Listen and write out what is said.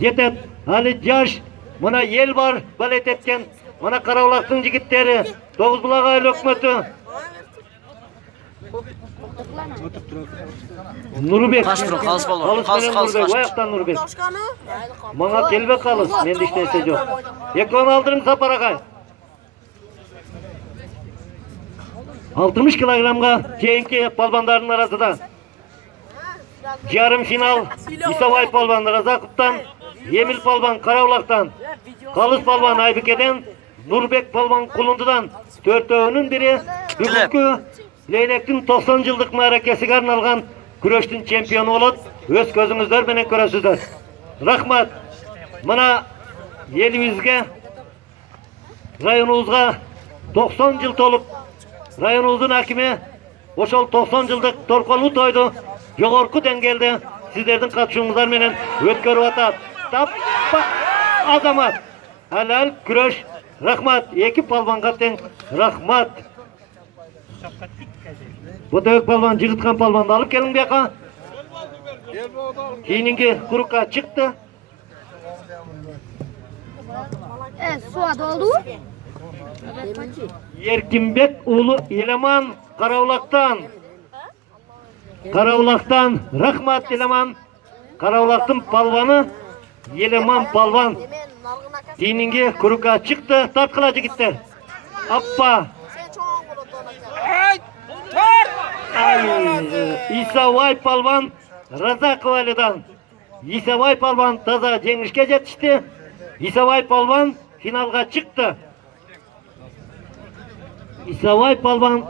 жетет. Али жаш мына ел бар балет еткен. Мына Карабулактың жигиттери, Тогузбулак айыл өкмөтү. Нурбек. Қалыс болу. Аяқтан Нурбек. Маңа келбе қалыс, менде ешнерсе жоқ. Екеуін алдырың Сапар ағай. 60 килограммға кейінгі палбандардың арасында. Жарым финал Исабай палбан Разаковтан, Емил палбан Карабулактан, Қалыс палбан Айбекеден, Нурбек палбан Кулундудан. Төртөөнүн бири бүгүнкү Leylek'tin 90 жылдык мааракесиге арналган күрөштүн чемпиону болот. Өз көзүңүздөр менен көрөсүздөр. Рахмат. Мына элибизге, районубузга 90 жыл толуп, районубуздун акими ошол 90 жылдык торконуу тойду жогорку деңгээлде сиздердин катышуңуздар менен өткөрүп атат. Таппа Азамат. Халал күрөш. Рахмат. Эки палбанга тең. Рахмат. Бөтөк палбан, жигиткан палбанды алып келиң бияка. Кийинки курукка чыкты. Суат oldu. Эркинбек уулу Илеман Карабулактан. Карабулактан рахмат Илеман. Карабулактын палбаны Илеман палбан. Кийинки курукка чыкты. Тарткыла жигиттер. Аппа. Исабай палбан Разаковалидан. Исабай палбан таза жеңишке жетишти. Исабай палбан финалга чыкты. Исабай палбан